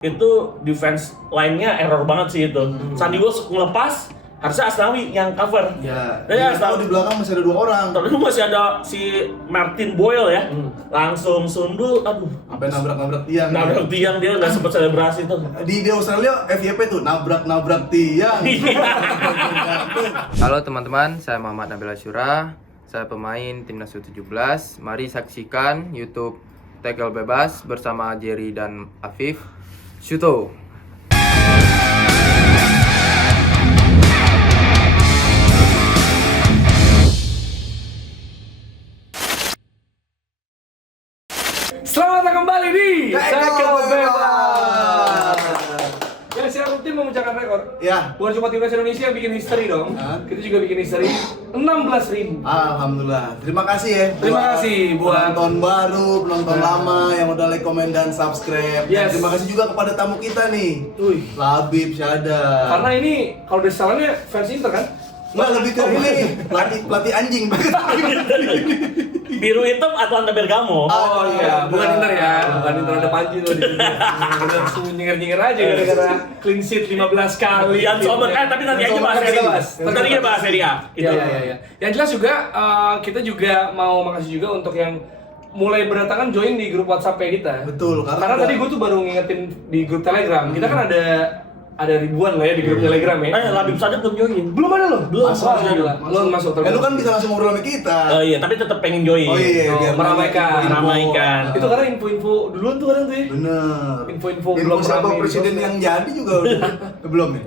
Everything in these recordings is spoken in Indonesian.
itu defense line-nya error banget sih itu. Sandy Walsh ngelepas, harusnya Asnawi yang cover. Ya. Ya, Tahu di belakang masih ada 2 orang. Tapi masih ada si Martin Boyle ya. Langsung sundul, aduh. Sampai nabrak-nabrak tiang. Nabrak tiang, dia nggak sempat selebrasi tuh. Di Australia FYP tuh nabrak-nabrak tiang. Halo teman-teman, saya Muhammad Nabil Asyura. Saya pemain Timnas U17. Mari saksikan YouTube Tackle Bebas bersama Jerry dan Afif. Shuto. Selamat datang kembali di Tackle Bebas. Ya, secara rutin memecahkan rekor. Ya. Bukan cuma timnas Indonesia yang bikin history dong. Kita juga bikin history 16.000. Alhamdulillah. Terima kasih ya. Terima kasih buat penonton baru, penonton lama yang udah like, komen dan subscribe. Dan Yes. terima kasih juga kepada tamu kita nih. Wih. Labib Syada. Karena ini kalau dari salahnya fans Inter kan? Nggak, lebih ke ini pelatih anjing. Biru hitam Atlanta Bergamo. Oh iya, bukan Inter ya. Bukan Inter, ada Panji tuh di sini. Udah langsung nyinger-nyinger aja gara-gara clean sheet 15 kali. Ian Sommer, tapi nanti aja bahas Serie A. Nanti aja bahas Serie A. Iya. Yang jelas juga kita juga mau makasih juga untuk yang mulai berdatangan join di grup WhatsApp kita. Betul, Karena tadi gue tuh baru ngingetin di grup Telegram. Kita kan ada ribuan lah ya di grup Telegram ya. Labib Sadek belum join. Belum ada loh. Belum. Alhamdulillah. Lo masuk Lu kan bisa langsung ngobrol sama kita. Oh iya, tapi tetap pengen join. Oh iya, biar meramaikan. Meramaikan. Itu karena info-info duluan tuh kadang tuh ya. Bener. Info-info Info belum siapa rame. presiden yang jadi juga udah belum ya?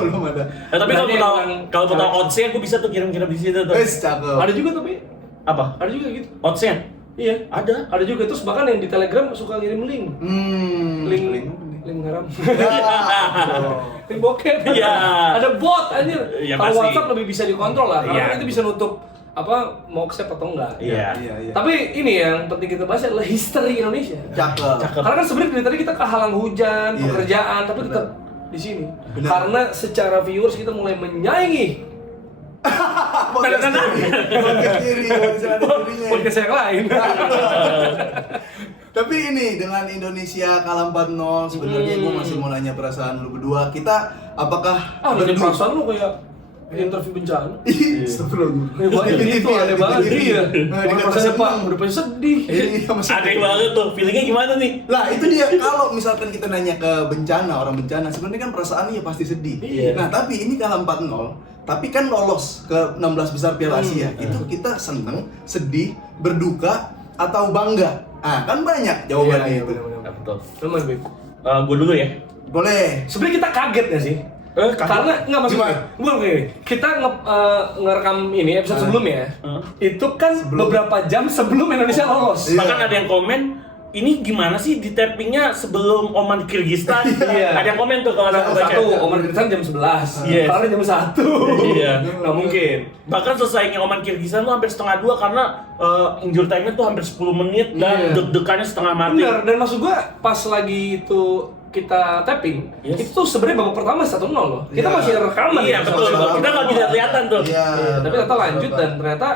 Belum ada. Tapi kalau Berarti mau tahu emang kalau mau tahu cewek. odds-nya gue bisa tuh kirim-kirim di situ tuh. Cakep. Ada juga tapi Apa? ada juga gitu. Odds-nya? Iya, Ada. ada juga terus bahkan yang di Telegram suka ngirim link. Link haram. Link bokep. Iya. Ada bot anjir. Iya, Kalau pasti. WhatsApp lebih bisa dikontrol lah karena Iya. kan itu bisa nutup mau accept atau enggak. Iya. Iya. Tapi ini yang penting kita bahas adalah history Indonesia. Cakep. Karena kan sebenarnya dari tadi kita kehalang hujan, Iya. pekerjaan, tapi tetap di sini. Benar. Karena secara viewers kita mulai menyaingi Podcast diri, podcast yang lain. Tapi ini dengan Indonesia kalah 4-0 sebenarnya gue masih mau nanya perasaan lu berdua. Kita apakah Nanya perasaan lu kayak interview bencana. Astagfirullah. Itu aneh banget iya. Nah, Orang dikata rasanya Pak, seneng. udah pasti sedih. Iya, masih Aneh banget tuh. Feelingnya gimana nih? Lah itu dia, kalau misalkan kita nanya ke bencana, orang bencana sebenarnya kan perasaannya ya pasti sedih. Iya. Nah tapi ini kalah 4-0, tapi kan lolos ke 16 besar Piala Asia. Itu kita seneng, sedih, berduka, atau bangga? Ah kan banyak jawabannya Iya, itu. Ya, betul. Lu Mas Bib. Gue dulu ya. Boleh. Sebenarnya kita kaget gak sih? Kaget. Karena nggak maksudnya, Gimana? bukan begini. Kita ngerekam ini episode sebelumnya. Itu kan beberapa jam sebelum Indonesia lolos. Iya. Bahkan ada yang komen, ini gimana sih di tappingnya sebelum Oman Kirgistan? Iya. Ada yang komen tuh kalau aku baca. Satu, Omar Kirgistan jam 11. Yes. Karena jam 1. Iya. Nggak mungkin. Bahkan selesainya Oman Kirgistan tuh hampir setengah 2 karena injury time-nya tuh hampir 10 menit dan Iya. deg-degannya setengah mati. Bener, dan maksud gua pas lagi itu kita tapping, Yes. itu tuh sebenarnya babak pertama 1-0 loh. Kita Iya. masih rekaman. Iya, betul. Sama-sama. Kita nggak bisa kelihatan tuh. Iya. Tapi ternyata lanjut dan ternyata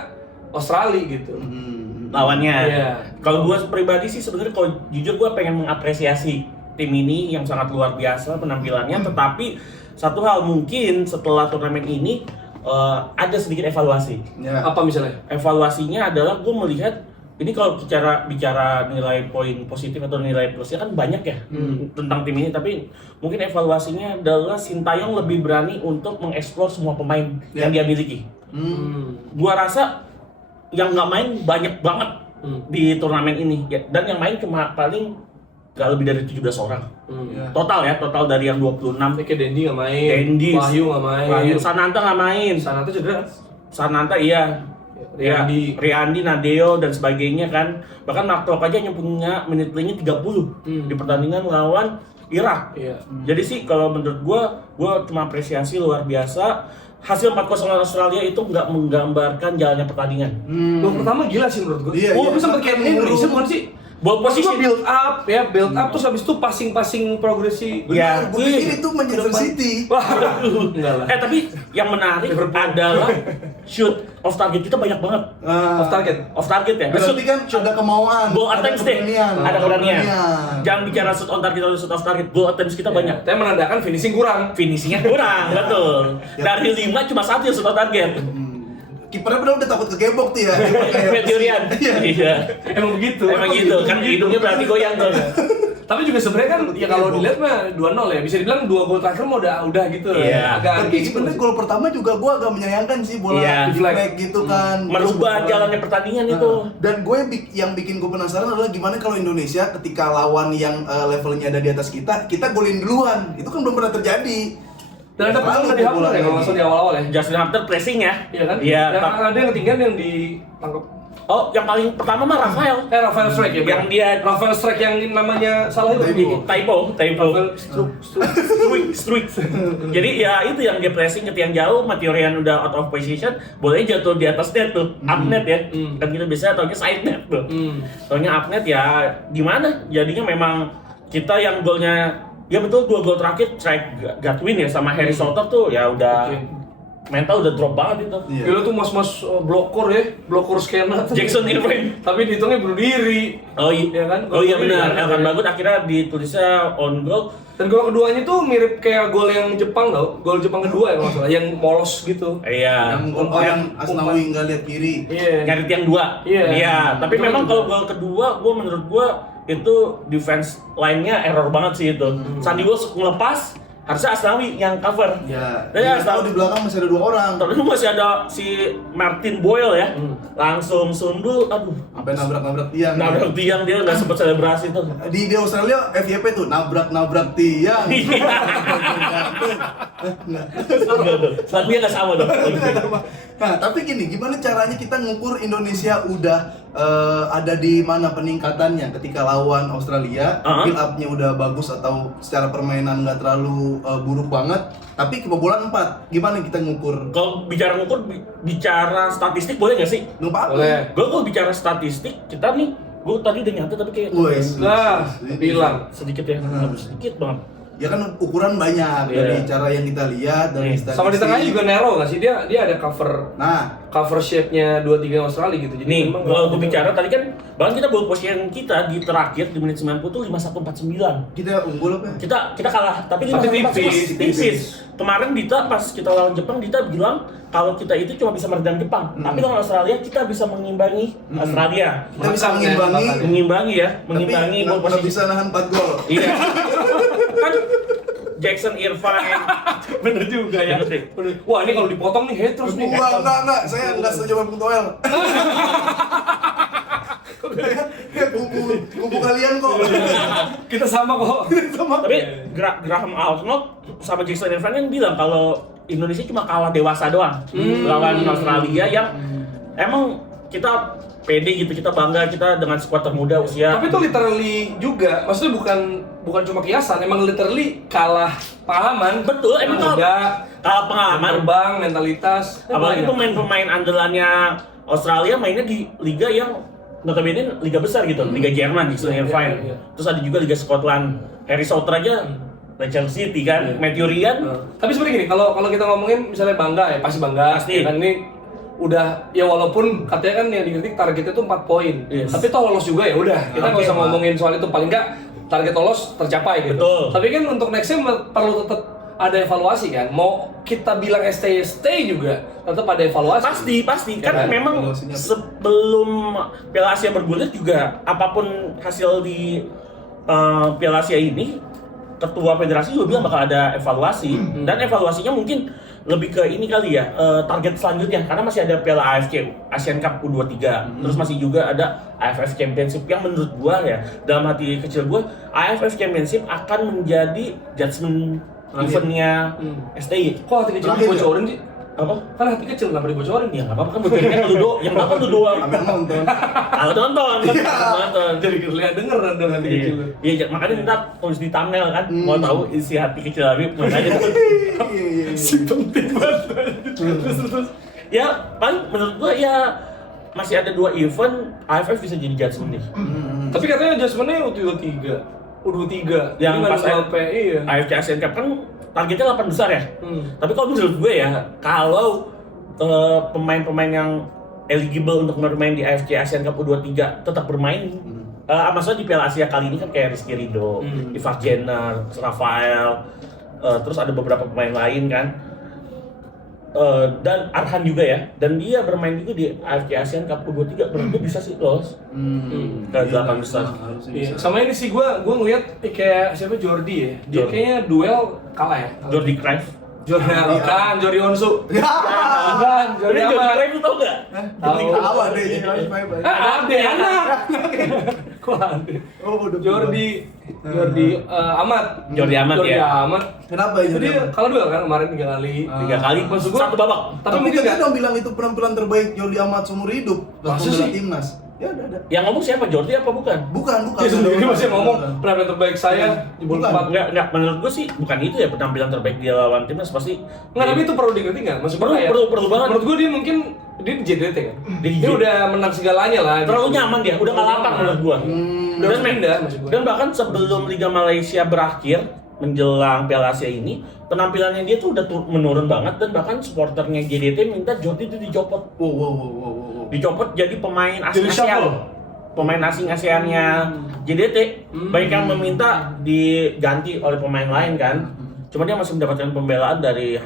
Australia gitu. Lawannya. Iya. Kalau gue pribadi sih sebenarnya kalau jujur gue pengen mengapresiasi tim ini yang sangat luar biasa penampilannya, tetapi satu hal mungkin setelah turnamen ini ada sedikit evaluasi. Ya. Apa misalnya? Evaluasinya adalah gue melihat ini kalau bicara nilai poin positif atau nilai plusnya kan banyak ya tentang tim ini, tapi mungkin evaluasinya adalah Sintayong lebih berani untuk mengeksplor semua pemain yang dia miliki. Gua rasa yang nggak main banyak banget di turnamen ini ya, dan yang main cuma paling gak lebih dari 17 orang. Ya. Total dari yang 26. Kayak Dendi nggak main, Dendi, Wahyu nggak main, Wahyu, Sananta nggak main. Sananta cedera. Sananta iya. Riyandi. Riandi, Nadeo dan sebagainya kan. Bahkan Mark Klok aja yang punya menit playnya 30 di pertandingan lawan Irak. Iya. Jadi sih kalau menurut gua cuma apresiasi luar biasa. Hasil 4-0 lawan Australia itu nggak menggambarkan jalannya pertandingan. Babak pertama gila sih menurut gua. Iya, Oh, iya. bisa kayak Indonesia bukan sih? Ball Maksud gua position. build up terus habis itu passing progresi. Ya, Gue pikir itu Manchester City. Wah, enggak lah. tapi yang menarik adalah shoot off target kita banyak banget. Off target. Off target ya. Berarti kan ada kemauan, Goal ada attempts deh. keberanian. Ada keberanian. Keberanian. Jangan bicara shoot on target atau shoot off target. Goal attempts kita banyak. Tapi menandakan finishing kurang. Finishingnya kurang, betul. Dari 5 cuma 1 yang shoot on target. Kipernya bener udah takut kegebok tuh ya. Meteorian. Iya. Emang begitu. Emang gitu. Kan hidungnya berarti goyang tuh. Tapi juga sebenarnya kan ya kalau dilihat mah 2-0 ya. Bisa dibilang 2 gol terakhir mah udah gitu. Iya. Agak Tapi gitu. sebenarnya gol pertama juga gue agak menyayangkan sih bola Iya. deflect gitu kan. Merubah jalannya pertandingan itu. Dan gue yang bikin gue penasaran adalah gimana kalau Indonesia ketika lawan yang levelnya ada di atas kita golin duluan. Itu kan belum pernah terjadi. Dan ada peluang dari Hammer ya kalau nggak salah di awal-awal ya. Justin Hunter pressing ya. Iya kan? Iya. Yang ada yang ketinggalan yang ditangkap. Oh, yang paling pertama mah Rafael. Rafael Strike ya. Yang dia Rafael Strike yang namanya salah itu. typo. Rafael Struik. Jadi ya itu yang dia pressing ke tiang jauh, Meteorian udah out of position, bolanya jatuh di atas net tuh, up net ya. Kan kita biasanya taunya side net tuh. Taunya up net ya gimana? Jadinya memang kita yang golnya ya betul 2 gol terakhir Gatwin ya sama Harry Souther tuh ya udah mental udah drop banget itu. Iya. Gila tuh mas-mas blokor ya, blokor skena. Jackson Irvine. Tapi dihitungnya bunuh diri. Oh iya Ya kan? Oh iya Bunuh diri benar. kan? Elkan Bagut akhirnya ditulisnya on goal. Dan gol keduanya tuh mirip kayak gol yang Jepang tau, gol Jepang kedua ya kalau nggak salah, yang polos gitu. Iya. Yang Asnawi nggak lihat kiri. Iya. Nyari tiang 2. Iya. Tapi Itu memang juga. kalau gol kedua menurut gua itu defense line-nya error banget sih itu. Sandy Walsh ngelepas, harusnya Asnawi yang cover. Ya. Dan ya, Tahu di belakang masih ada 2 orang. Terus masih ada si Martin Boyle ya. Langsung sundul, aduh. Sampai nabrak-nabrak tiang. Nabrak tiang dia nggak sempet selebrasi tuh. Di Australia FYP tuh nabrak-nabrak tiang. Lagu dia nggak sama dong. Nah, tapi gini, gimana caranya kita ngukur Indonesia udah ada di mana peningkatannya ketika lawan Australia, build up-nya udah bagus atau secara permainan nggak terlalu buruk banget, tapi kebobolan 4. Gimana kita ngukur? Kalau bicara ngukur, bicara statistik boleh nggak sih? Nggak apa-apa. Boleh. Gue kalau bicara statistik, kita nih, gue tadi udah nyatet tapi kayak Wes. Nah, bilang. sedikit ya, sedikit banget. Ya kan ukuran banyak dari cara yang kita lihat dari statistik. Sama di tengahnya juga narrow nggak sih? Dia ada cover Nah, shape-nya 2-3 Australia gitu. Jadi Nih, memang kalau gue bicara tadi kan, bahkan kita ball position kita di terakhir di menit 90 tuh 51-49. kita unggul apa? Kita kalah, tapi Tapi 51-49 tipis. tipis. Kemarin Dita pas kita lawan Jepang, Dita bilang kalau kita itu cuma bisa meredam Jepang. Tapi lawan Australia kita bisa mengimbangi Australia. Kita bisa Makan ya, mengimbangi, makan. Mengimbangi ya, mengimbangi tapi ball nggak position. bisa nahan 4 gol. Iya. Kan Jackson Irvine. bener juga ya. Bener sih. Bener. Wah ini kalau dipotong nih head terus nih. Enggak, saya enggak setuju sama Bung Toel. Ya kubu kalian kok. Kita sama kok. Tapi Graham Arnold sama Jackson Irvine kan bilang kalau Indonesia cuma kalah dewasa doang lawan Australia yang emang kita pede gitu, kita bangga kita dengan skuad termuda usia. Tapi itu literally juga, maksudnya bukan cuma kiasan, emang literally kalah pengalaman. Betul, emang kalah pengalaman. Terbang, mentalitas. Apalagi pemain-pemain andalannya Australia mainnya di liga yang notabene liga besar gitu, Liga Jerman, Jackson Irvine. iya. Terus ada juga Liga Scotland. Harry Souther aja Leicester City kan, Meteorian. Tapi sebenarnya gini, kalau kita ngomongin misalnya bangga ya, pasti bangga. Pasti. Ya kan ini udah ya walaupun katanya kan yang dikritik targetnya tuh 4 poin. Yes. Tapi toh lolos juga ya udah. Kita nggak Oke, usah Pak. ngomongin soal itu, paling nggak target lolos tercapai gitu. Betul. Tapi kan untuk nextnya perlu tetap ada evaluasi kan. Mau kita bilang stay juga tetap ada evaluasi. Pasti Ya kan kan? memang Evaluasinya. sebelum Piala Asia bergulir juga apapun hasil di Piala Asia ini, ketua federasi juga bilang bakal ada evaluasi dan evaluasinya mungkin lebih ke ini kali ya, target selanjutnya karena masih ada Piala AFC Asian Cup U23 terus masih juga ada AFF Championship yang menurut gua ya dalam hati kecil gua AFF Championship akan menjadi judgement eventnya STI. Kok hati kecil Terakhir dibocorin sih? Apa? Kan hati kecil nggak pernah dibocorin. Ya nggak apa-apa kan bocorinnya lu doang, yang apa lu doang. Amel nonton. Kalau nonton. Jadi kalian denger dong hati kecil. Iya, makanya kita tulis di thumbnail kan, mau tahu isi hati kecil Habib, makanya tuh. Si penting banget. Terus. Ya, paling menurut gua ya masih ada 2 event AFF bisa jadi judgement nih. Tapi katanya adjustmentnya U23. U23. Yang Jadi nggak pas sampai iya. AFC Asian Cup kan targetnya 8 besar ya. Tapi kalau menurut gue ya, kalau pemain-pemain yang eligible untuk bermain di AFC Asian Cup U23 tetap bermain. Maksudnya di Piala Asia kali ini kan kayak Rizky Ridho, Ivar Jenner, Rafael, terus ada beberapa pemain lain kan. Dan Arhan juga ya, dan dia bermain juga di AFC Asian Cup U23, berarti bisa sih lolos ke 8 besar. Iya. Sama ini sih gue ngeliat kayak siapa Jordi ya, dia Jordi. kayaknya duel kalah ya. Jordi Cruyff. Jordi bukan, Jordi Onsu. Bukan, Jordi Ini Jordi Amat. Cruyff lu tau gak? Tahu. Tahu ada jadi bye-bye. Ade anak. Kok ade? Oh, udah Jordi Amat. Jordi Amat Jordi ya. Amat. Kenapa Itu ini? dia kalah duel kan kemarin 3 kali. 3 kali, Maksud gua, satu babak. Tapi Tapi mungkin kita nggak. dong bilang itu penampilan terbaik Jordi Amat seumur hidup. Masa Pembela sih? timnas. Ya ada. Yang ngomong siapa? Jordi apa bukan? Bukan. Dia sendiri masih ngomong penampilan terbaik saya di bola Bukan. 4. Enggak, menurut gue sih bukan itu ya penampilan terbaik dia lawan timnas pasti. Nggak, tapi itu perlu diingetin nggak? Maksud Perlu, gua kayak, perlu banget. Menurut gue dia mungkin dia di JDT kan? Di Dia udah menang segalanya lah. terlalu gitu. nyaman dia, udah nggak lapang menurut gua. Udah harus pindah maksud gue. Dan bahkan sebelum Liga Malaysia berakhir menjelang Piala Asia ini, penampilannya dia tuh udah menurun banget dan bahkan supporternya JDT minta Jordi itu dicopot. Wow. Dicopot jadi pemain asing Jadi ASEAN. shuffle? Pemain asing ASEAN-nya JDT. Banyak yang meminta diganti oleh pemain lain kan. Cuma dia masih mendapatkan pembelaan dari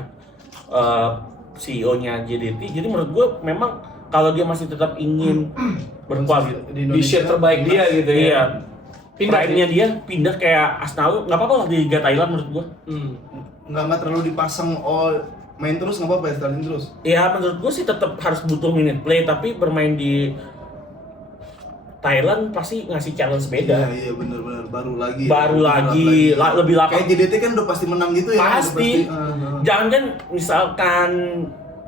CEO-nya JDT. Jadi menurut gue memang kalau dia masih tetap ingin berkualitas Di share terbaik dia gitu ya. iya, Pindah pride-nya dia pindah kayak Asnawi, nggak apa-apa lah di Liga Thailand menurut gua. Nggak terlalu dipasang main terus nggak apa-apa ya, starting terus. Ya menurut gua sih tetap harus butuh minute play, tapi bermain di Thailand pasti ngasih challenge beda. Iya benar-benar Baru lagi, lebih lapang. Kayak JDT kan udah pasti menang gitu ya. Pasti. Jangan kan misalkan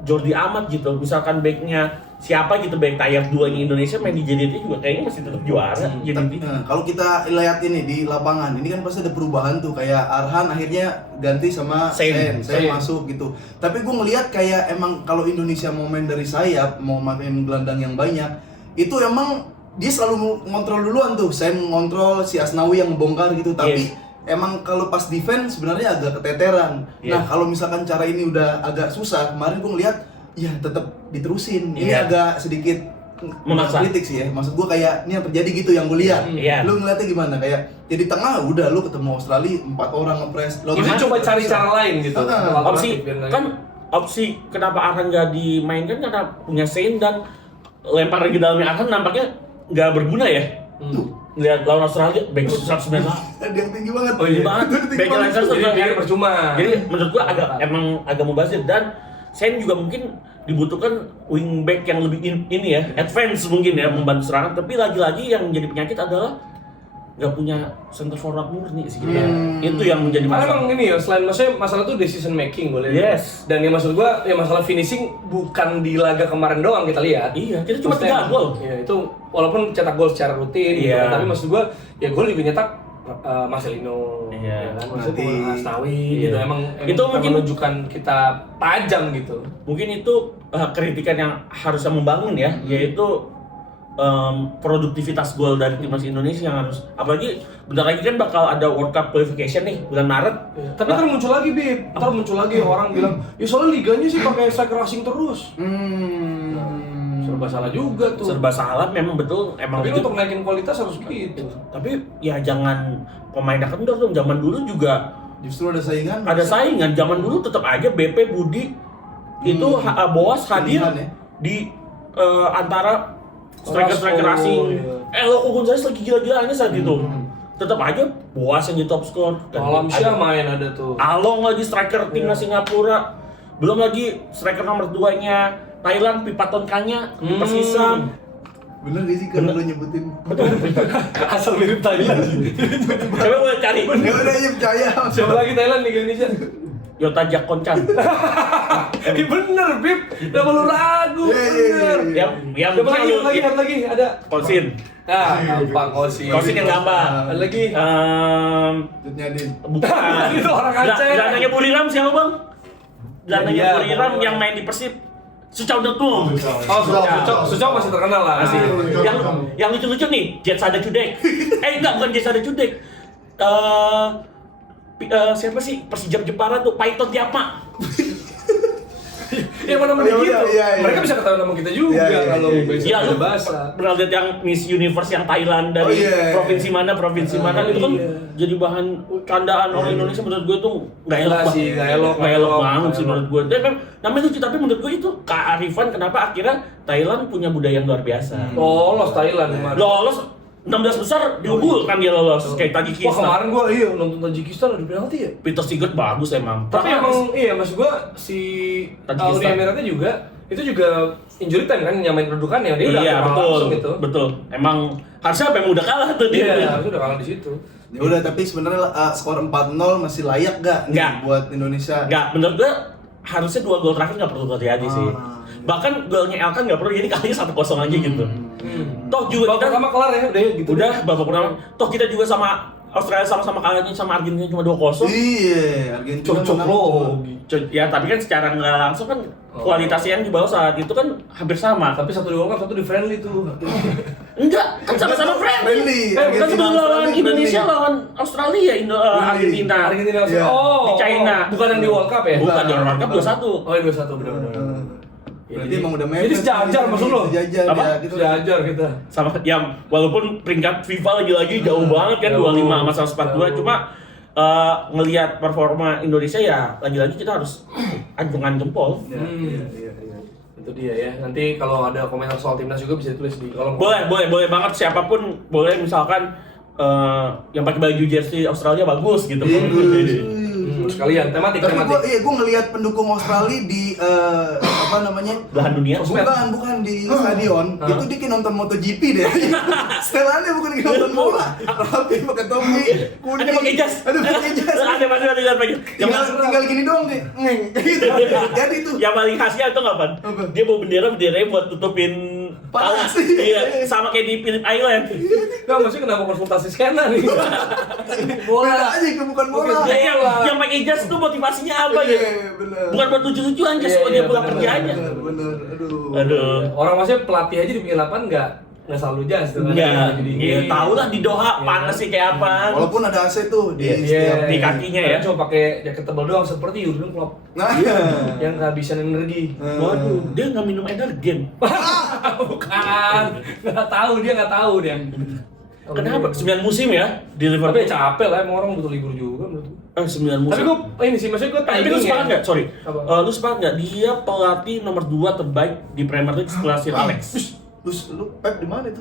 Jordi Amat gitu, misalkan backnya siapa gitu, back tier 2-nya Indonesia main di JDT juga kayaknya masih tetap juara JDT. Kalau kita lihat ini di lapangan, ini kan pasti ada perubahan tuh, kayak Arhan akhirnya ganti sama Sen masuk gitu. Tapi gue ngelihat kayak emang kalau Indonesia mau main dari sayap, mau main gelandang yang banyak, itu emang dia selalu ngontrol duluan tuh, Sen ngontrol, si Asnawi yang ngebongkar gitu. Tapi emang kalau pas defense sebenarnya agak keteteran. Nah kalau misalkan cara ini udah agak susah, kemarin gue ngelihat ya tetap diterusin. Ini agak sedikit memaksa kritik sih ya. Maksud gua kayak ini yang terjadi gitu yang gue lihat. Lu ngeliatnya gimana? Kayak jadi tengah udah lu ketemu Australia 4 orang ngepres. Ini coba cari cara lain gitu. Opsi kenapa Arhan nggak dimainkan karena punya Sein dan lemparan ke dalamnya Arhan nampaknya nggak berguna ya. Lihat lawan Australia, back 198. Ada yang tinggi banget. Oh iya banget. Back Lancer Jadi percuma. Jadi menurut gua agak mubazir dan Sen juga mungkin dibutuhkan wingback yang lebih ini ya, advance mungkin ya, membantu serangan. Tapi lagi-lagi yang menjadi penyakit adalah nggak punya center forward murni sih gitu ya. Itu yang menjadi Karena masalah. emang ini ya, selain masalah tuh decision making boleh. Yes. Dan yang maksud gua ya masalah finishing bukan di laga kemarin doang kita lihat. Iya, kita cuma Maksudnya, 3 gol. Iya, itu walaupun cetak gol secara rutin gitu Iya. kan, tapi maksud gua ya gol juga nyetak Marcelino, Iya. ya kan? Maksudnya Asnawi Iya. gitu, emang Itu mungkin menunjukkan kita tajam gitu. Mungkin itu kritikan yang harusnya membangun ya, yaitu produktivitas gol dari timnas Indonesia yang harus, apalagi bentar lagi kan bakal ada World Cup qualification nih bulan Maret. Tapi ntar muncul lagi Bib, ntar muncul lagi orang bilang, ya soalnya liganya sih pakai striker asing terus. Serba salah juga tuh. Serba salah memang betul, emang Tapi gitu. untuk naikin kualitas harus gitu. Tapi ya jangan pemainnya kendor dong. Zaman dulu juga Justru ada saingan. ada saingan. Zaman dulu tetap aja BP Budi itu Boas hadir Pilihan ya. di antara striker-striker Oh, asing. iya. Loco Gonzalez lagi gila-gilaannya saat itu. Tetap aja Boas yang jadi top skor. Malam Syah main ada tuh. Along lagi striker timnas Singapura. Belum lagi striker nomor 2-nya Thailand, Pipaton Kanya, Persisam. Bener gak sih kalau lu nyebutin? Asal mirip Thailand. Coba boleh cari. Ya udah ya percaya. Siapa lagi Thailand di Indonesia? Yota Jakoncan. Ini bener Bib, udah perlu ragu, bener. Yang Siapa lagi, ada lagi, ada. Konsin. Nah, gampang Kosin. Kosin yang gampang. Ada lagi. Tutnya Din. Bukan. Itu orang Aceh. Gelandangnya Buriram siapa bang? Gelandangnya Iya, Buriram Bang. yang main di Persib. Sucau Dekum. Oh, Sucok masih terkenal lah. Masih. Yang lucu-lucu nih, Jet Sada Cudek. Enggak, bukan Jet Sada Cudek. Siapa sih Persijap Jepara tuh? Python Tiapa. Ya mana Oh, iya, gitu. iya, iya. Mereka bisa ketahui nama kita juga Iya, iya, kalau iya. bisa Iya, lu bahasa. pernah lihat yang Miss Universe yang Thailand dari Oh, iya. provinsi mana itu kan Iya. jadi bahan candaan orang Indonesia. Menurut gue tuh nggak elok Nggak sih, nggak elok, nggak elok nggak banget elok. sih menurut gue. Dan namanya lucu, tapi menurut gue itu kearifan kenapa akhirnya Thailand punya budaya yang luar biasa. Lolos Thailand kemarin. Lolos 16 besar diunggul kan dia lolos kayak Wah Tajikistan. kemarin gua nonton Tajikistan ada penalti ya. Peter Sigurd bagus emang. Tapi emang maksud gua si Uni Tajikistan. Emiratnya juga itu juga injury time kan nyamain kedudukannya dia udah iya kalah betul langsung gitu. betul. Emang harusnya apa yang udah kalah tuh dia. Iya, harusnya udah kalah di situ. Ya udah, tapi sebenarnya skor 4-0 masih layak gak nih Nggak. buat Indonesia? Nggak, menurut gue harusnya 2 gol terakhir nggak perlu terjadi sih. iya. Bahkan golnya Elkan nggak perlu, jadi kalinya 1-0 aja gitu. Toh juga Babak kita pertama kelar ya udah gitu. udah babak pertama. Toh kita juga sama Australia sama-sama kalahnya sama Argentina cuma 2-0. Iya, Argentina Cocok menang. loh. Ya tapi kan secara nggak langsung kan kualitasnya yang di bawah saat itu kan hampir sama. Tapi satu di World Cup, satu di friendly tuh. Enggak, kan sama-sama friendly. Friendly. Kan Argentina, sebelum lawan Australia Indonesia friendly. lawan Australia, Argentina. Argentina Iya. oh, Di China. bukan yang di World Cup ya? Bukan di World Cup 2-1. Oh, iya 2-1 benar-benar. Berarti emang udah Jadi sejajar maksud lo? Sejajar Apa? ya, gitu. Sejajar kita. Sama yang walaupun peringkat FIFA lagi-lagi jauh banget kan Jauh. 25 sama 142 Jauh. cuma ngelihat performa Indonesia ya lagi-lagi kita harus acungan jempol. Iya, iya. Itu dia ya. Nanti kalau ada komentar soal timnas juga bisa ditulis di kolom. Boleh banget siapapun boleh misalkan yang pakai baju jersey Australia bagus gitu. Sekalian tematik. Tapi gue ngelihat pendukung Australia di apa namanya? Belahan dunia. Bukan di stadion. Itu dia kayak nonton MotoGP deh. Setelannya bukan kayak nonton bola. Rapi pakai topi, kuning. Ada pakai jas. Ada pakai jas. Ada pakai jas. Tinggal gini doang deh. Ngeng. Gitu. Jadi tuh. Yang paling khasnya itu ngapain? Apa? Dia bawa benderanya buat tutupin Panas. Iya, sama kayak di Phillip Island. Nggak, maksudnya kenapa konsultasi skena nih? Beda Bola. aja itu bukan bola. Ya, yang pakai jas tuh motivasinya apa ya? Iya, benar. Bukan buat lucu-lucuan jas, Iya, kalau dia iya, pulang bener, kerja aja. Bener. Aduh. Orang maksudnya pelatih aja di pinggir lapangan nggak selalu jas tuh kan. Enggak, Jadi ya, tahu lah di Doha Iya. panas sih kayak apa. Walaupun ada AC tuh di Iya, setiap di kakinya ya. Cuma pakai jaket tebal doang seperti Jurgen Klopp Nah, iya. yang kehabisan energi. Waduh, dia nggak minum energen. Bukan. Dia nggak tahu dia. Kenapa? 9 musim ya di Liverpool. Tapi capek lah, emang orang butuh libur juga menurut gue. 9 musim. Tapi gue ini sih, maksudnya gue Tapi lu sepakat nggak? Sorry. Apa? Lu sepakat nggak? Dia pelatih nomor 2 terbaik di Premier League setelah Sir Alex. Terus lu Pep di mana itu?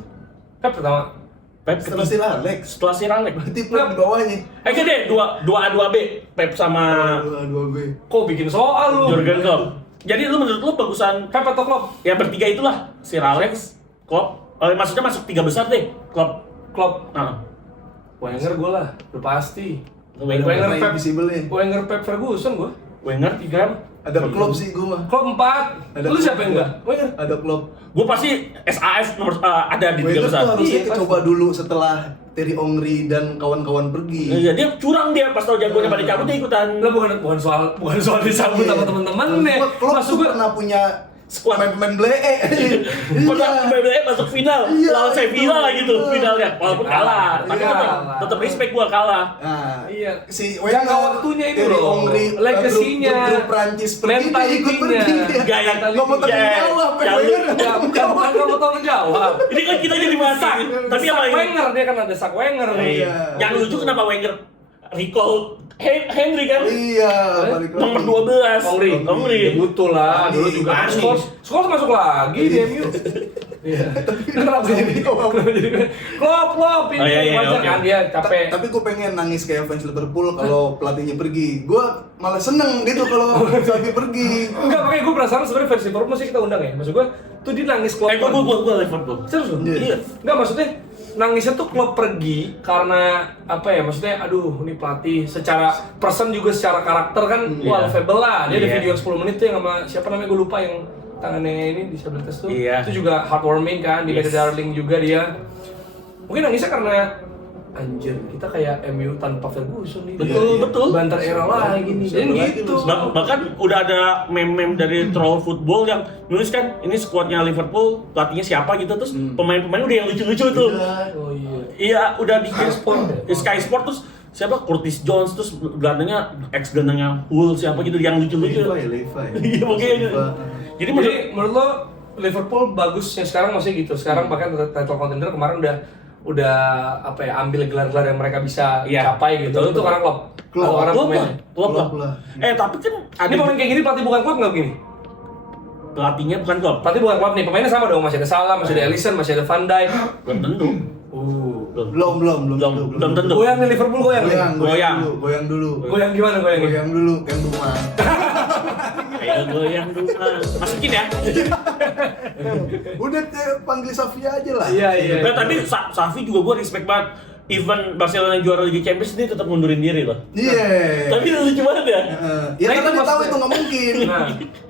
Pep pertama. Pep Setelah ketiga. si Alex. Setelah Sir Alex. Berarti Pep di bawahnya. Oke deh, 2A 2B. Pep sama 2B. Kok bikin soal lu? Jurgen Klopp. Jadi lu menurut lu bagusan Pep atau Klopp? ya bertiga itulah Sir Alex, Klopp. Maksudnya masuk 3 besar deh, Klopp. Klopp. Nah, Wenger gue lah, udah pasti. Wenger, Wenger Pep Pep. invisible-nya. Wenger Pep Ferguson gue. Wenger 3. Ada Klopp sih gua. Klopp 4. Ada Lu siapa yang Klopp. enggak? Wenger. Ada Klopp. Gue pasti SAS nomor ada di 3 Wenger besar. tuh harusnya Iya, coba dulu setelah Thierry Henry dan kawan-kawan pergi. Iya, dia curang dia pas tau jagonya pada cabut dia ikutan. Lah bukan soal disambut sama temen-temennya. Klopp Maksud tuh gue pernah punya Squad. pemain blee. Pernah BBM masuk final, Iya, lawan Sevilla itu. gitu finalnya, walaupun kalah, tapi Iya. tetap respect gua kalah. Nah, iya. si Jangka waktunya itu Thierry loh. Henry, Legasinya. grup Prancis pergi dia ikut Mentalitinya. pergi. Gak yang Nggak mau tanggung Ya, jawab, jangan- Wenger. Ya, bukan nggak mau tanggung jawab. Ini kan kita jadi bahasa, tapi yang Sak paling Wenger dia kan ada Sak Wenger nih. Iya. yang lucu kenapa Wenger recall Henry kan Iya, balik lagi. nomor 12 Henry. Henry. Ya, butuh lah. Dulu juga Manis. Scholes masuk lagi di MU. Iya. Kenapa jadi Klopp ini Oh, iya, iya, wajar oke. kan dia capek. Tapi gue pengen nangis kayak fans Liverpool kalau pelatihnya pergi. Gue malah seneng gitu kalau Xavi pergi. Enggak, makanya gue penasaran sebenarnya versi Liverpool masih kita undang ya. Maksud gue tuh dia nangis Klopp. Gua Liverpool. Serius lu? Iya. Enggak, maksudnya nangisnya tuh Klopp pergi karena apa ya? Maksudnya aduh, ini pelatih secara person juga secara karakter kan wah Iya. lovable lah. Dia ada Iya. video 10 menit tuh yang sama siapa namanya gue lupa yang tangannya ini disabilitas tuh. Iya. Itu juga heartwarming kan, di Yes. Darling juga dia. Mungkin nangisnya karena anjir, kita kayak MU tanpa Ferguson nih. Betul. Bantar era lagi nih. Jadi gitu. Bahkan udah ada meme-meme dari troll football yang nulis kan ini skuadnya Liverpool, pelatihnya siapa gitu terus pemain-pemain udah yang lucu-lucu tuh. Iya. Oh iya. Iya, udah di Sky Sport ya? di Sky Sport terus siapa Curtis Jones, terus gelandangnya ex gelandangnya Hull siapa gitu yang lucu-lucu. Levi. Iya mungkin. Jadi Menurut lo Liverpool bagus yang sekarang masih gitu. Sekarang bahkan title contender kemarin udah apa ya, ambil gelar-gelar yang mereka bisa capai gitu. Itu karena klub. Klub lah. Tapi kan Ini pemain kayak gini pelatih bukan klub nggak begini? pelatihnya bukan klub. Pelatih bukan klub nih, pemainnya sama dong, masih ada Salah, masih ada Alisson, masih ada Van Dijk. Belum tentu. Belum tentu. Goyang nih Liverpool goyang. Goyang dulu. Goyang gimana goyang? Goyang dulu, kayak rumah. Kayak goyang dulu. Masukin ya. Udah panggil Safia aja lah. Iya. Nah, tapi Safi juga gue respect banget. Even Barcelona yang juara Liga Champions dia tetap mundurin diri loh. Iya. Tapi lucu banget ya. Ya Nah, karena itu dia tahu maksudnya. itu nggak mungkin. Nah,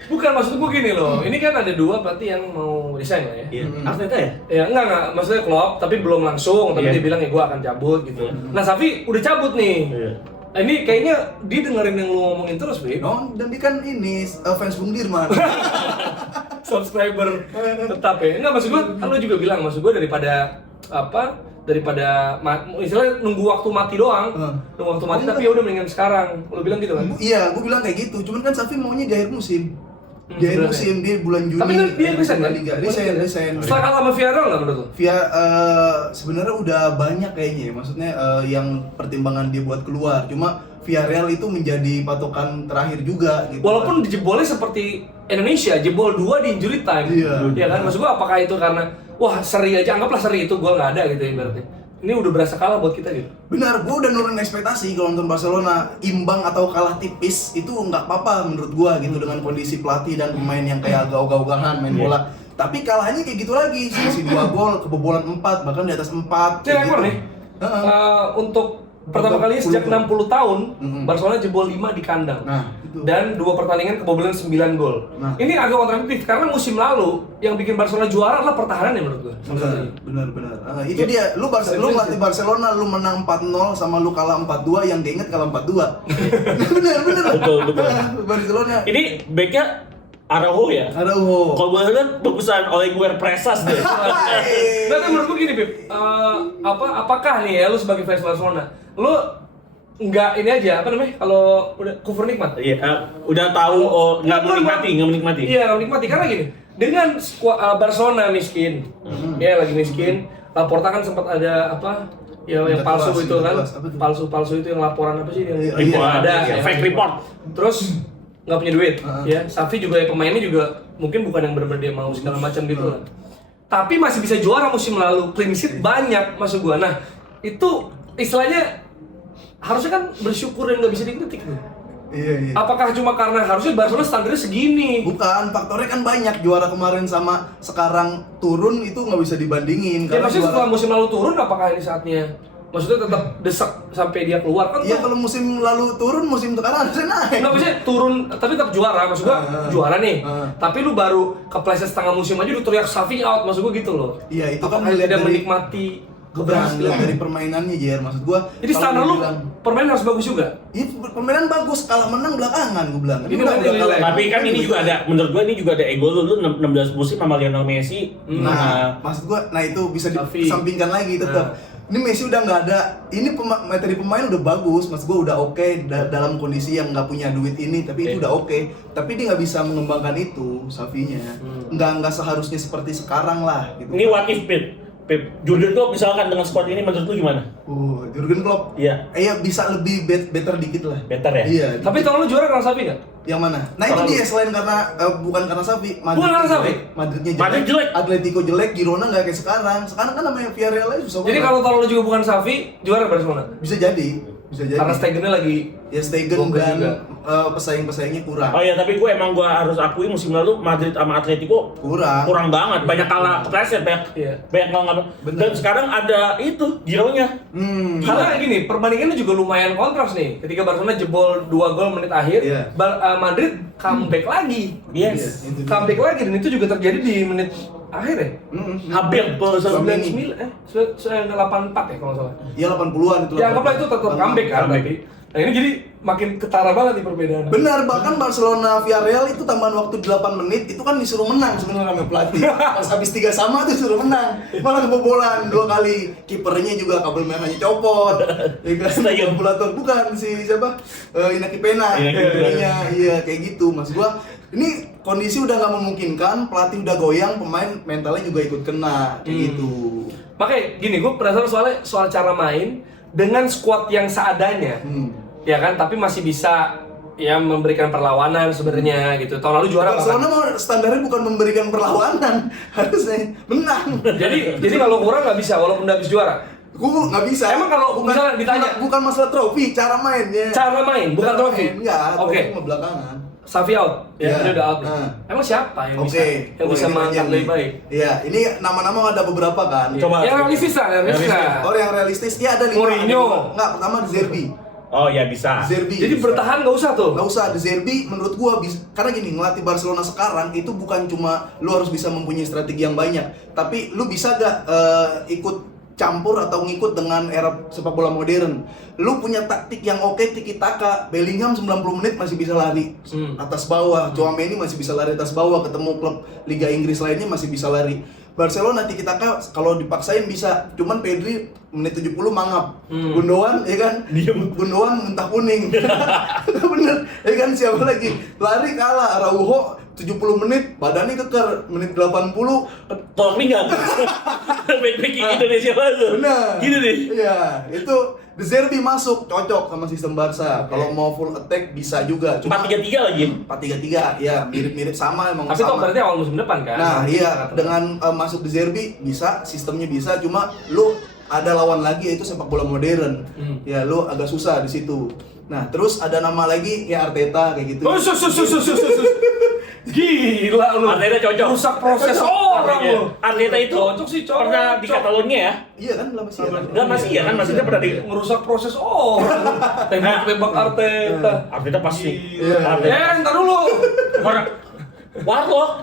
bukan maksud gue gini loh. Ini kan ada dua pelatih yang mau resign lah ya. Iya. Arteta ya? Ya enggak, maksudnya Klopp, tapi belum langsung, tapi Iya. dia bilang ya gue akan cabut gitu. Nah, Safi udah cabut nih. Iya. Nah, ini kayaknya dia dengerin yang lu ngomongin terus, Beb. Dan dia kan ini fans Bung Dirman. Subscriber tetap ya. Enggak, maksud gue, kan lu juga bilang, maksud gue daripada istilahnya nunggu waktu mati doang. Nunggu waktu mati tapi ya udah mendingan sekarang. Lu bilang gitu kan? Iya, gue bilang kayak gitu. Cuman kan Safi maunya di akhir musim. Di akhir sebenarnya. musim dia bulan Juni. Tapi kan dia resign kan? Liga. Resign. Setelah kalah sama Villarreal nggak menurut lu? Via sebenarnya udah banyak kayaknya ya. Maksudnya yang pertimbangan dia buat keluar. Cuma Villarreal itu menjadi patokan terakhir juga gitu. Walaupun dijebolnya seperti Indonesia, jebol 2 di injury time. Iya. Kan? Maksud gua apakah itu karena wah seri aja, anggaplah seri itu gol nggak ada gitu ya berarti. Ini udah berasa kalah buat kita gitu. Benar, gue udah nurunin ekspektasi kalau nonton Barcelona imbang atau kalah tipis itu nggak apa-apa menurut gue gitu dengan kondisi pelatih dan pemain yang kayak ogah-ogahan main bola. Tapi kalahnya kayak gitu lagi, selisih 2 gol, kebobolan 4 bahkan di atas 4. Ini rekor nih. Untuk pertama kalinya sejak 60 tahun Barcelona jebol 5 di kandang. Nah, itu. Dan 2 pertandingan kebobolan 9 gol. Nah. Ini agak kontradiktif karena musim lalu yang bikin Barcelona juara adalah pertahanan ya menurut gua. Benar. Itu dia, lu ngelatih Barcelona, lu menang 4-0 sama lu kalah 4-2 yang diinget kalah 4-2. benar. Betul. Barcelona. Ini backnya Araujo ya? Araujo. Kalau gue lihat bagusan oleh gue Presas deh. Nah, tapi menurut gua gini, Bib. Apakah nih ya lu sebagai fans Barcelona, lu nggak ini aja apa namanya kalau udah kufur nikmat? Iya, udah tahu nggak menikmati. Iya, nggak menikmati karena gini, dengan Barcelona miskin, ya lagi miskin. Laporta kan sempat ada apa? Ya yang palsu Kelas, itu kan, apa tuh? palsu itu yang laporan apa sih yang Report, ada, ya, ya, fake report. Terus nggak punya duit, ya. Safi juga ya pemainnya juga mungkin bukan yang benar-benar dia mau segala macam gitu lah. Tapi masih bisa juara musim lalu, clean sheet banyak masuk gua. Nah itu istilahnya harusnya kan bersyukur dan nggak bisa dikritik tuh. Iya. Apakah cuma karena harusnya Barcelona standarnya segini? Bukan, faktornya kan banyak. Juara kemarin sama sekarang turun itu nggak bisa dibandingin. Ya Karena maksudnya juara- setelah musim lalu turun, apakah ini saatnya? Maksudnya tetap desak sampai dia keluar kan? Iya, kalau musim lalu turun, musim sekarang harusnya naik. Nggak maksudnya turun, tapi tetap juara. Maksud gua juara nih. Tapi lu baru kepleset setengah musim aja udah teriak Xavi out. Maksud gua gitu loh. Iya, itu kan Apakah dilihat tidak dari- menikmati Bukan keberhasilan? dilihat dari permainannya, Jer. Maksud gua. Jadi kalau standar lu dibilang, permainan harus bagus juga. iya, permainan bagus, kalah menang belakangan gua bilang. Ini berarti nilai. Tapi kan ini juga ada, menurut gue ini juga ada ego lu 16 musim sama Lionel Messi. Nah, maksud gua, itu bisa Xavi. disampingkan lagi tetap. Ini Messi udah nggak ada. Ini materi pemain udah bagus, maksud gua udah oke dalam kondisi yang nggak punya duit ini, tapi itu udah oke. Tapi dia nggak bisa mengembangkan itu, Xavinya. Nggak seharusnya seperti sekarang lah. Gitu. Ini what if Pep Jurgen Klopp misalkan dengan squad ini menurut lu gimana? Jurgen Klopp. Iya. Iya bisa lebih better dikit lah. Better ya? Iya. Tapi kalau lu juara karena Xavi nggak? Yang mana? Nah itu Kalau dia selain karena bukan karena Xavi, Bukan karena Xavi? Madridnya jelek, Madrid jelek. Atletico jelek, Girona nggak kayak sekarang. Sekarang kan namanya Villarreal aja susah Jadi banget. kalau lu juga bukan Xavi, juara Barcelona. Bisa jadi. Karena Stegennya lagi ya Stegen Boga dan juga. pesaing-pesaingnya kurang. Oh iya, tapi gue harus akui musim lalu Madrid sama Atletico Kurang. banget, banyak kalah kepleset, banyak kalah Bener. dan sekarang ada itu Gironya. Karena gini, perbandingannya juga lumayan kontras nih. Ketika Barcelona jebol 2 gol menit akhir, Iya. Madrid comeback lagi. Yes. Iya, itu dia. Comeback lagi dan itu juga terjadi di menit akhir ya. Hampir tuh 99 84 ya kalau nggak salah. Iya 80-an itu. Ya anggaplah itu tetap comeback kan Comeback. tapi. Nah ini jadi makin ketara banget nih perbedaan. Benar, bahkan Barcelona Villarreal itu tambahan waktu 8 menit itu kan disuruh menang sebenarnya sama pelatih. Pas habis 3 sama tuh disuruh menang. Malah kebobolan 2 kali. Kipernya juga kabel merahnya copot. Ya kan, kalkulator bukan si siapa? Inaki Pena. Kipernya iya kayak gitu. Mas gua ini kondisi udah nggak memungkinkan, pelatih udah goyang, pemain mentalnya juga ikut kena kayak gitu. Makanya gini, gue penasaran soal cara main dengan skuad yang seadanya, ya kan? Tapi masih bisa ya memberikan perlawanan sebenarnya gitu. Tahun lalu juara Barcelona mau standarnya bukan memberikan perlawanan, harusnya menang. Jadi kalau kurang nggak bisa walaupun udah habis juara. Gue nggak bisa. Emang kalau misalnya ditanya bukan masalah trofi, cara mainnya. cara main bukan trofi. Enggak, Oke. trofi mah belakangan. Xavi out, ya dia udah out. Emang siapa yang bisa mengangkat lebih baik? Iya, ini nama-nama ada beberapa kan. Coba. Yang realistis lah, realistis lah. Oh, yang realistis, ya ada 5. Mourinho. Enggak, pertama De Zerbi. Oh ya bisa. Zerbi. Jadi bisa. bertahan nggak usah tuh. Nggak usah, De Zerbi menurut gua bisa. Karena gini, ngelatih Barcelona sekarang itu bukan cuma lu harus bisa mempunyai strategi yang banyak, tapi lu bisa gak ikut campur atau ngikut dengan era sepak bola modern. Lu punya taktik yang oke, tiki taka. Bellingham 90 menit masih bisa lari atas bawah. Tchouaméni masih bisa lari atas bawah, ketemu klub Liga Inggris lainnya masih bisa lari. Barcelona tiki taka kalau dipaksain bisa. Cuman Pedri menit 70 mangap. Gundogan ya kan? Gundogan muntah kuning. Bener. Ya kan, siapa lagi? Lari kalah. Araujo 70 menit badannya keker, menit 80 Tolong pinggang. Back-back Indonesia banget. benar. Gitu deh. Iya, itu De Zerbi masuk cocok sama sistem Barca. Kalau mau full attack bisa juga. 4-3-3 lagi. 4-3-3 ya, mirip-mirip sama emang Tapi toh sama. berarti awal musim depan kan? Nah, iya, dengan masuk De Zerbi bisa, sistemnya bisa, cuma lu ada lawan lagi yaitu sepak bola modern. Ya, lu agak susah di situ. Nah, terus ada nama lagi ya Arteta kayak gitu. Oh, sus. Gila lu. Arteta cocok. Rusak proses orang lu. Arteta itu Cocok sih, cocok. pernah di Catalonia ya? Iya kan, lah masih ya. Enggak masih ya kan, maksudnya pernah di Ngerusak proses orang. Tembak Arteta. Arteta pasti. Ya, ntar dulu. Warlock.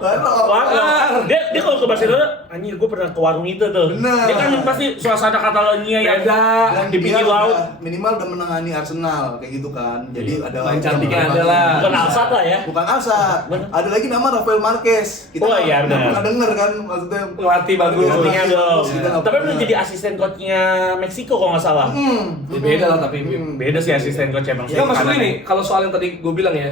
Dia kalau ke Barcelona, anjir gue pernah ke warung itu tuh. Bener. Dia kan pasti suasana Catalonia yang Dan di pinggir dia laut. minimal udah menangani Arsenal kayak gitu kan. Jadi ada Main yang cantiknya menangani. ada lah. Bukan Alsat lah ya. Bukan Alsat. Ada lagi nama Rafael Marquez. Kita Oh, iya, nggak benar. pernah denger kan, maksudnya. Ngelatih bagus. Tinggal dong. Kita nggak Tapi pernah. udah jadi asisten coachnya Meksiko kalau nggak salah. Ya, beda lah tapi. Beda sih asisten coach emang. Ya maksud gue nih, kalau soal yang tadi gue bilang ya,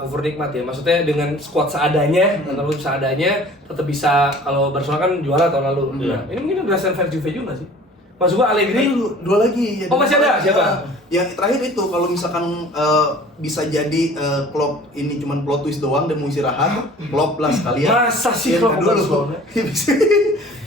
kufur nikmat ya. Maksudnya dengan skuad seadanya, terus seadanya tetap bisa. Kalau Barcelona kan juara tahun lalu. Nah, ini mungkin berdasarkan versi Juve juga sih. Maksud gue Allegri. Dua lagi. Oh, masih ada? Siapa? Yang terakhir itu kalau misalkan bisa jadi Klopp ini cuman plot twist doang dan mau istirahat, Klopp lah sekalian. Masa sih Iya, Klopp dulu Barcelona?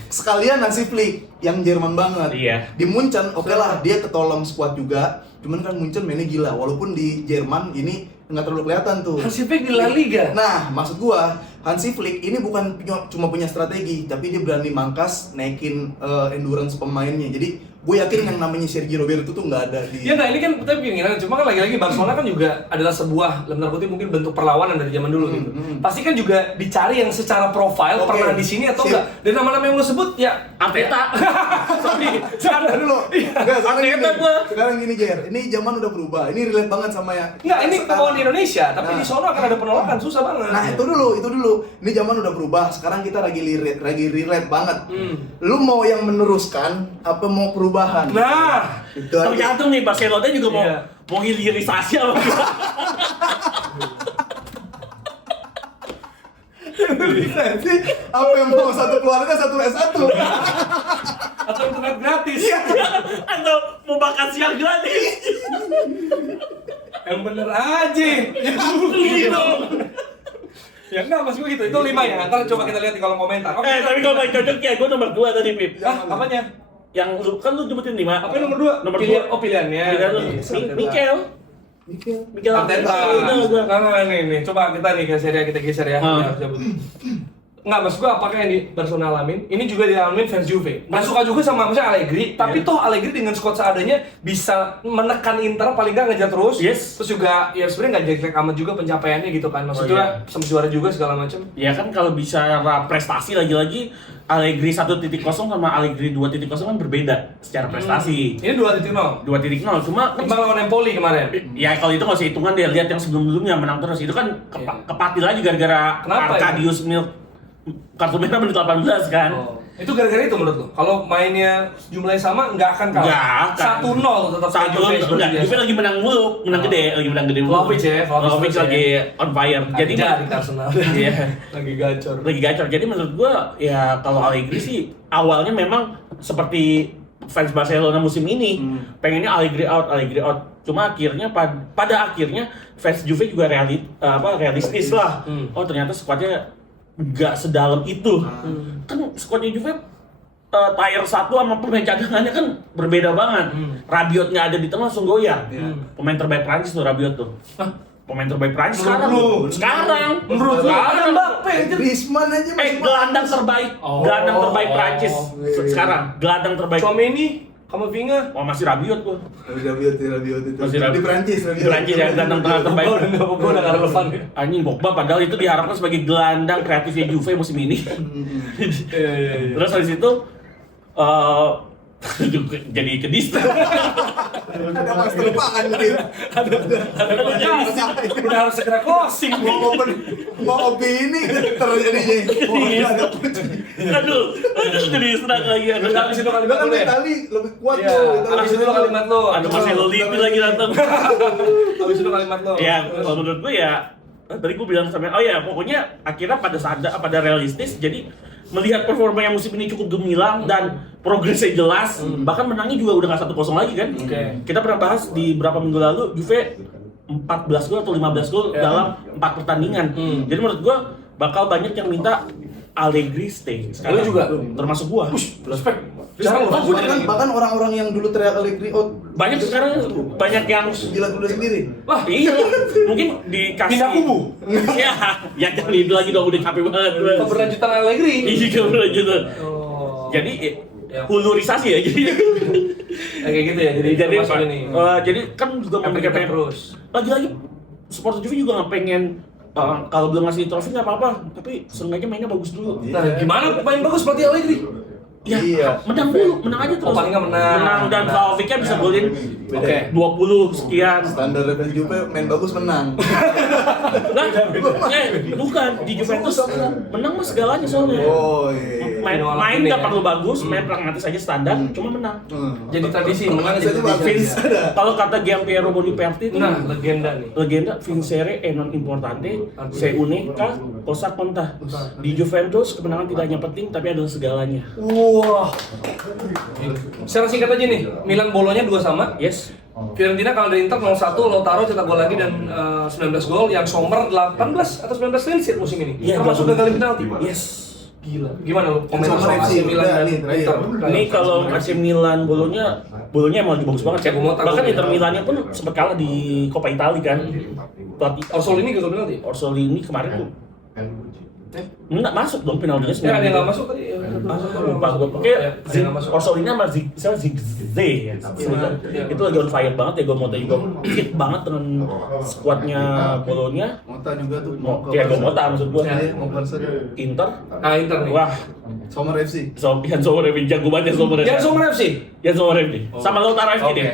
sekalian Hansi Flick yang Jerman banget. Iya. Di Munchen oke lah dia ketolong squad juga. Cuman kan Munchen mainnya gila walaupun di Jerman ini nggak terlalu kelihatan tuh. Hansi Flick di La Liga. Nah, maksud gua Hansi Flick ini bukan cuma punya strategi, tapi dia berani mangkas naikin endurance pemainnya. Jadi gue yakin yang namanya Sergio Roberto tuh nggak ada di. Ya nggak, ini kan tapi keinginan. Cuma kan lagi-lagi Barcelona kan juga adalah sebuah dalam tanda kutip mungkin bentuk perlawanan dari zaman dulu gitu. Pasti kan juga dicari yang secara profile Oke. pernah di sini atau Sip. enggak. Dan nama-nama yang lo sebut ya Arteta. sorry. Jangan dulu. Enggak, sekarang Arteta gini. gua. Sekarang gini, Jer. Ini zaman udah berubah. Ini relate banget sama ya. Enggak, ini sekarang. kemauan di Indonesia, tapi Nah. di sono akan ada penolakan, susah banget. Nah, itu dulu. Ini zaman udah berubah. Sekarang kita lagi relate banget. Lu mau yang meneruskan apa mau perubahan? Nah, itu aja. Tergantung nih Barcelona juga mau Iya. mau hilirisasi apa enggak. Nanti apa yang mau satu keluarga satu S1? atau internet gratis. Atau mau makan siang gratis. Yang bener aja. Gitu. Ya enggak, maksud gue gitu. Itu 5 ya. Ntar coba kita lihat di kolom komentar. Oke. Tapi kalau main cocok ya gue nomor 2 tadi Pip. Ah, apanya? Yang lu kan lu nyebutin 5. Apa yang nomor 2? Nomor Pilihan, 2. oh pilihannya. Pilihan lu. Mikel. Mikel Arteta. Udah. Nah, nih. Coba kita nih geser ya, kita geser ya. Ah. Ya, coba. Nggak, maksud gue apakah yang di Barcelona alamin, ini juga dialamin fans Juve. Nggak suka juga sama maksudnya Allegri, tapi toh Allegri dengan squad seadanya bisa menekan Inter paling nggak ngejar terus. Yes. Terus juga ya sebenarnya nggak jelek amat juga pencapaiannya gitu kan. Maksudnya sama juara juga segala macam. Ya kan kalau bicara prestasi lagi-lagi Allegri 1.0 sama Allegri 2.0 kan berbeda secara prestasi. Ini 2.0. 2.0 cuma Imbang lawan Empoli kemarin. ya kalau itu nggak usah hitungan deh, lihat yang sebelum-sebelumnya menang terus. Itu kan kepatil aja gara-gara Kenapa ya? Arkadius Milk kartu merah menit 18 kan. Oh. Itu gara-gara itu menurut lo? Kalau mainnya jumlahnya sama nggak akan kalah. Nggak akan. 1-0 tetap kayak Juve seperti enggak, biasa. Juve lagi menang mulu, menang gede, lagi menang gede mulu. Vlahovic ya, Vlahovic terus lagi on fire. Jadi Arsenal. Iya. Lagi gacor. Lagi gacor. Jadi menurut gua ya kalau Allegri sih awalnya memang seperti fans Barcelona musim ini pengennya Allegri out. Cuma akhirnya pada akhirnya fans Juve juga realistis lah. Oh ternyata skuadnya nggak sedalam itu. Kan skuadnya Juve tier 1 sama pemain cadangannya kan berbeda banget. Rabiot nggak ada di tengah langsung goyang. Pemain terbaik Prancis tuh Rabiot tuh. Pemain terbaik Prancis sekarang. Menurut lu Ada Mbappe aja. Griezmann aja masih gelandang terbaik. Gelandang terbaik Prancis sekarang. Gelandang terbaik. Tchouaméni, Camavinga. Oh masih Rabiot gua. Rabiot itu. Masih Di Prancis, Di Prancis ya gelandang tengah terbaik. Udah nggak relevan ya. Anjing Pogba padahal itu diharapkan sebagai gelandang kreatifnya Juve musim ini. Iya. Terus habis itu jadi ke distra. ada master pangan mungkin. Udah harus segera closing. Mau opini terjadinya. Ada Aduh, jadi distra lagi. Udah habis itu kalimat kan lu ya. Itali lebih kuat Iya, tuh. habis itu kalimat lo. Ada Marcelo Lippi lagi datang. Habis itu kalimat lo. Ya, kalau menurut gue ya tadi gue bilang sama pokoknya akhirnya pada realistis. Jadi melihat performa yang musim ini cukup gemilang dan progresnya jelas, bahkan menangnya juga udah nggak 1-0 lagi kan. Kita pernah bahas di beberapa minggu lalu Juve 14 gol atau 15 gol dalam 4 pertandingan. Jadi menurut gue bakal banyak yang minta Allegri stay. Lu juga? Termasuk gua. Respect. Sekarang Bahkan orang-orang yang dulu teriak Allegri out banyak sekarang banyak yang gila udah sendiri. wah iya mungkin dikasih Pindah kubu? ya jangan itu lagi dong, udah capek banget gua. Keberlanjutan Allegri. Iya keberlanjutan. Oh. Jadi hulurisasi ya jadi Kayak gitu ya. Jadi termasuk ini. jadi kan juga memberikan Pengen terus. lagi-lagi supporter Juve juga nggak pengen kalau belum ngasih trofi nggak apa-apa, tapi seenggaknya mainnya bagus dulu. Nah, gimana main bagus seperti Allegri? Ya, Iya. menang dulu, menang aja terus. paling nggak menang. Menang dan Vlahovicnya bisa golin Oke. 20 sekian. Standar fans Juve main bagus menang. Lah, bukan di Juventus menang mah segalanya soalnya. Oh iya. Main nggak perlu bagus, main pragmatis aja standar, cuma menang. Jadi tradisi menang Saya jadi tuh tradisi. Vince ada. Kalau kata Giampiero Boniperti itu, Nah, legenda nih. legenda vincere e non importante, se unica cosa conta. Di Juventus kemenangan tidak hanya penting tapi adalah segalanya. Wah. Secara singkat aja nih, Milan Bolonya 2 sama. Yes. Fiorentina kalau dari Inter 0-1, Lautaro cetak gol lagi dan 19 gol, yang Sommer 18 atau 19 clean sheet musim ini. Iya, Termasuk gagal penalti. Yes. Gila. Gimana lu komentar Sommer soal AC FC, Milan udah, dan nih, terakhir. Inter? Ini kalau AC Milan bolonya emang lagi bagus banget ya. Thiago Motta Bahkan golnya. Inter Milannya pun sempat kalah di Coppa Italia kan. Pelatih Orsolini gagal penalti. Orsolini kemarin tuh nggak masuk dong penaltinya Ya, ada yang nggak masuk tadi. Lupa gue. Oke, Ya, ada yang nggak masuk. Orsolini sama Zigze ya. Itu lagi on fire banget ya. Gue mau juga fit banget dengan skuadnya Bolonya. Mota juga tuh. Thiago Motta maksud gue. Iya, mau Barca dia. Inter. Ah, Inter nih. Wah, Sommer FC. Yan Sommer FC jago banget ya Sommer. Yang Sommer FC. Yan Sommer FC. Sama Lautaro FC Oke. deh.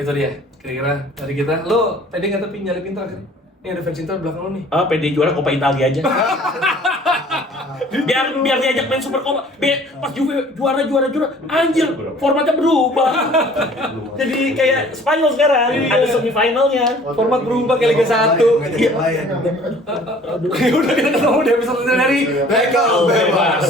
Itu dia. Kira-kira dari kita. Lo tadi nggak tapi nyalip Inter kan? Ini ada fans Inter belakang lo nih. PD juara Coppa Italia aja. biar diajak main Super Coppa. Pas juara anjir formatnya berubah. Jadi kayak Spanyol sekarang ada semifinalnya. Format berubah kayak Liga 1. Ngajak yang lain. Udah kita ketemu di episode dari Tackle bebas.